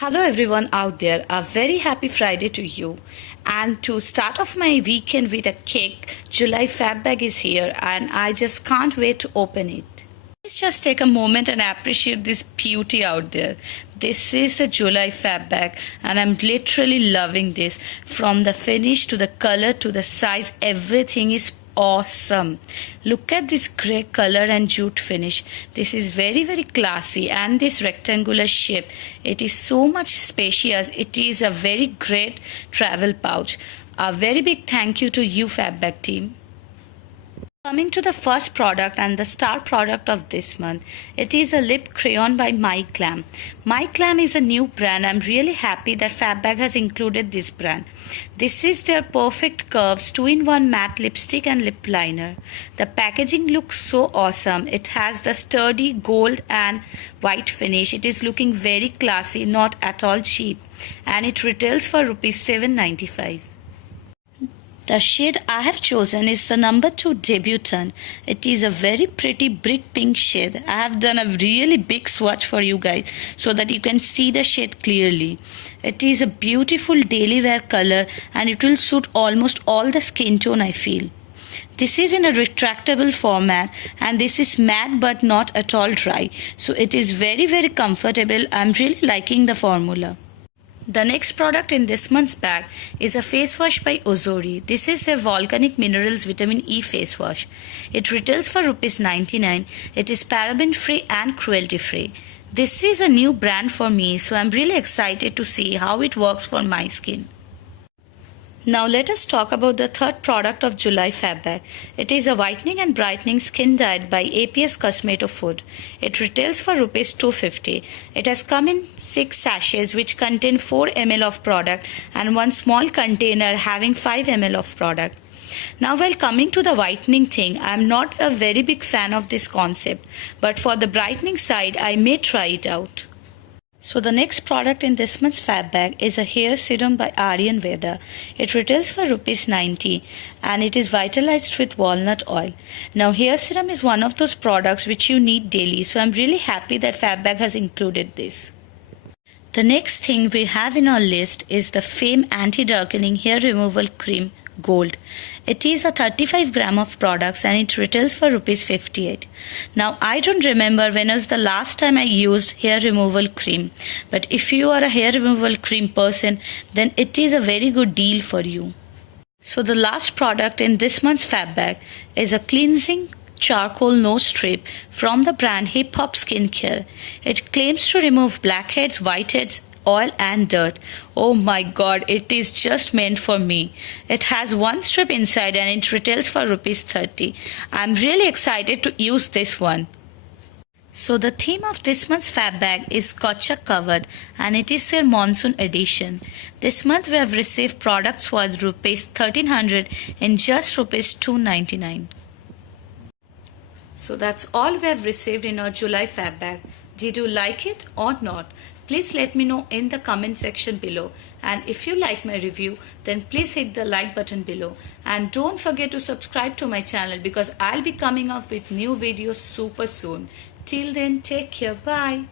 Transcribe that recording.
Hello everyone out there, a very happy Friday to you. And to start off my weekend with a cake, July Fab Bag is here and I just can't wait to open it. Let's just take a moment and appreciate this beauty out there. This is the July Fab Bag and I'm literally loving this. From the finish to the color to the size, everything is awesome. Look at this grey color and jute finish. This is very classy, and this rectangular shape, it is so much spacious. It is a very great travel pouch. A very big thank you to you, Fab Bag team. Coming to the first product and the star product of this month, it is a lip crayon by MyGlamm. MyGlamm is a new brand. I'm really happy that Fab Bag has included this brand. This is their perfect curves 2-in-1 matte lipstick and lip liner. The packaging looks so awesome. It has the sturdy gold and white finish. It is looking very classy, not at all cheap, and it retails for rupees 7.95. The shade I have chosen is the number 2 Debutante. It is a very pretty brick pink shade. I have done a really big swatch for you guys so that you can see the shade clearly. It is a beautiful daily wear color and it will suit almost all the skin tone, I feel. This is in a retractable format and this is matte but not at all dry. So it is very comfortable. I'm really liking the formula. The next product in this month's bag is a face wash by Ozori. This is their Volcanic Minerals Vitamin E face wash. It retails for rupees 99. It is paraben free and cruelty free. This is a new brand for me, so I'm really excited to see how it works for my skin. Now let us talk about the third product of July Fab Bag. It is a Whitening and Brightening Skin Diet by APS Cosmetofood. It retails for rupees 250. It has come in 6 sachets which contain 4 ml of product and one small container having 5 ml of product. Now while coming to the whitening thing, I am not a very big fan of this concept, but for the brightening side I may try it out. So the next product in this month's Fab Bag is a hair serum by Aaryanveda. It retails for rupees 90 and it is vitalized with walnut oil. Now hair serum is one of those products which you need daily, so I'm really happy that Fab Bag has included this. The next thing we have in our list is the Fame Anti-Darkening Hair Removal Cream Gold. It is a 35 gram of products and it retails for rupees 58. Now I don't remember when was the last time I used hair removal cream, but if you are a hair removal cream person, then it is a very good deal for you. So the last product in this month's Fab Bag is a cleansing charcoal nose strip from the brand Hip Hop Skincare. It claims to remove blackheads, whiteheads, oil and dirt. Oh my god, it is just meant for me. It has one strip inside and it retails for rupees 30. I'm really excited to use this one. So the theme of this month's Fab Bag is Gotcha Covered and it is their monsoon edition. This month we have received products worth rupees 1300 in just rupees 299. So that's all we have received in our July Fab Bag. Did you like it or not? Please let me know in the comment section below, and if you like my review then please hit the like button below and don't forget to subscribe to my channel because I'll be coming up with new videos super soon. Till then, take care. Bye.